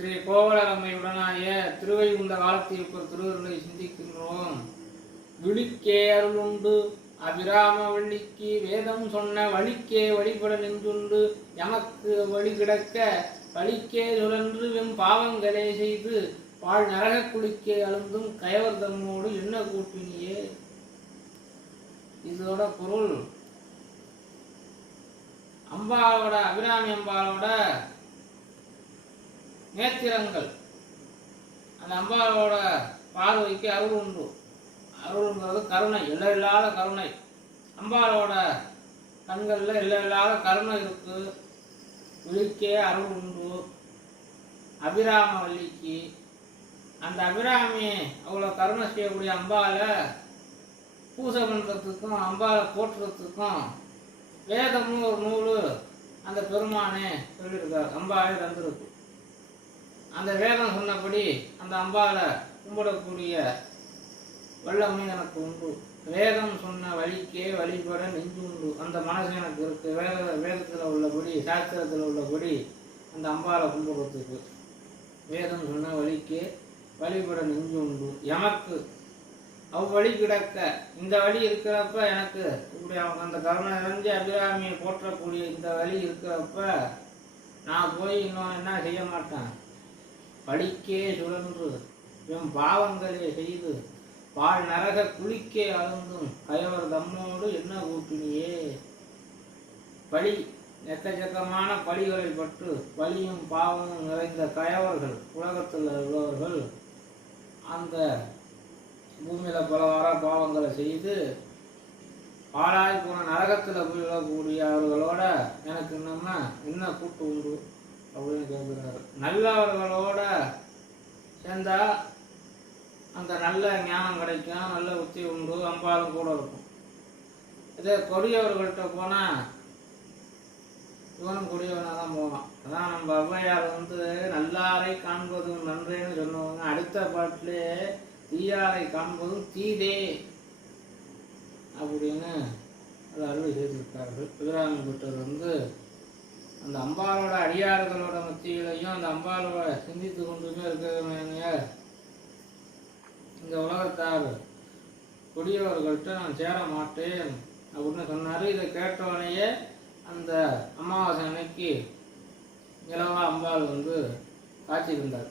ஸ்ரீ கோவலரம்மையுடனாய திருவைகுந்த காலத்திற்கு திருவருளை சிந்திக்கின்றோம். விழிக்கே அருளுண்டு அபிராம வள்ளிக்கு வேதம் சொன்ன வழிக்கே வழிபட நின்றுண்டு எமக்கு வழி கிடக்க வழிக்கே சுழன்று வெம் பாவங்களே செய்து வாழ் நரகக் குளிக்கே அழுந்தும் கயவர் தம்மோடு என்ன கூட்டினியே? இதோட பொருள். அம்பாவோட அபிராமி அம்பாவோட நேத்திரங்கள் அந்த அம்பாவோட பார்வைக்கு அருள் உண்டு. அருள்ங்கிறது கருணை எல்லை இல்லாத கருணை. அம்பாளோட கண்களில் எல்லை இல்லாத கருணை இருக்கு. விழிக்கே அருள் உண்டு. அபிராம வள்ளிக்கு. அந்த அபிராமி அவ்வளோ கருணை செய்யக்கூடிய அம்பாவை பூசை பண்ணுறதுக்கும் அம்பாவை போற்றுறதுக்கும் வேதம்னு ஒரு நூல் அந்த பெருமானே சொல்லியிருக்கார். அம்பாவே தந்திருக்கு. அந்த வேதம் சொன்னபடி அந்த அம்பாவை கும்பிடக்கூடிய வல்லமை எனக்கு உண்டு. வேதம் சொன்ன வழிக்கே வழிபட நெஞ்சு உண்டு. அந்த மனசு எனக்கு இருக்குது வேத வேதத்தில் உள்ளபடி சாஸ்திரத்தில் உள்ளபடி அந்த அம்பாவை கும்பிடுறதுக்கு. வேதம் சொன்ன வழிக்கே வழிபட நெஞ்சு உண்டு. எமக்கு அவ்வழி கிடக்க இந்த வழி இருக்கிறப்ப எனக்கு இப்படி அவங்க அந்த கருணை நிறைஞ்சு அபிராமியை போற்றக்கூடிய இந்த வழி இருக்கிறப்ப நான் போய் இன்னும் என்ன செய்ய மாட்டேன்? படிக்கே சுழன்று என் பாவங்களே செய்து பால் நரக குளிக்கே அழுந்தும் கயவர் தம்மோடு என்ன கூட்டினியே பழி எக்கச்சக்கமான பழிகளில் பட்டு பழியும் பாவமும் நிறைந்த கயவர்கள் உலகத்தில் உள்ளவர்கள் அந்த பூமியில் பல வார பாவங்களை செய்து பாழாய் போன நரகத்தில் போய் விழக்கூடிய அவர்களோட எனக்கு என்னன்னா என்ன கூட்டு உண்டு. அப்படின்னு கேட்குறாரு நல்லவர்களோட சேர்ந்தா அந்த நல்ல ஞானம் கிடைக்கும் நல்ல உத்தி உண்டு அம்பாலும் கூட இருக்கும். இதே கொடியவர்கள்ட்ட போனால் இவனும் கொடியவனாக தான் போவான். அதான் நம்ம ஔவையார் வந்து நல்லாரை காண்பதும் நன்றேன்னு சொன்னவங்க அடுத்த பாட்டிலே தீயாரை காண்பதும் தீதே அப்படின்னு அது அறுவை செய்திருக்கார்கள். பிதராமி பட்டர் வந்து அம்பாலோட அடியார்களோட மத்தியிலையும் அந்த அம்பாலோட சிந்தித்து கொண்டுமே இருக்கிறவங்க இந்த உலகத்தார். கொடியவர்கள்ட்ட நான் சேர மாட்டேன் அப்படின்னு சொன்னார். இதை கேட்டவனையே அந்த அமாவாசை அன்னைக்கு நிலவா அம்பாள் வந்து காட்சி இருந்தார்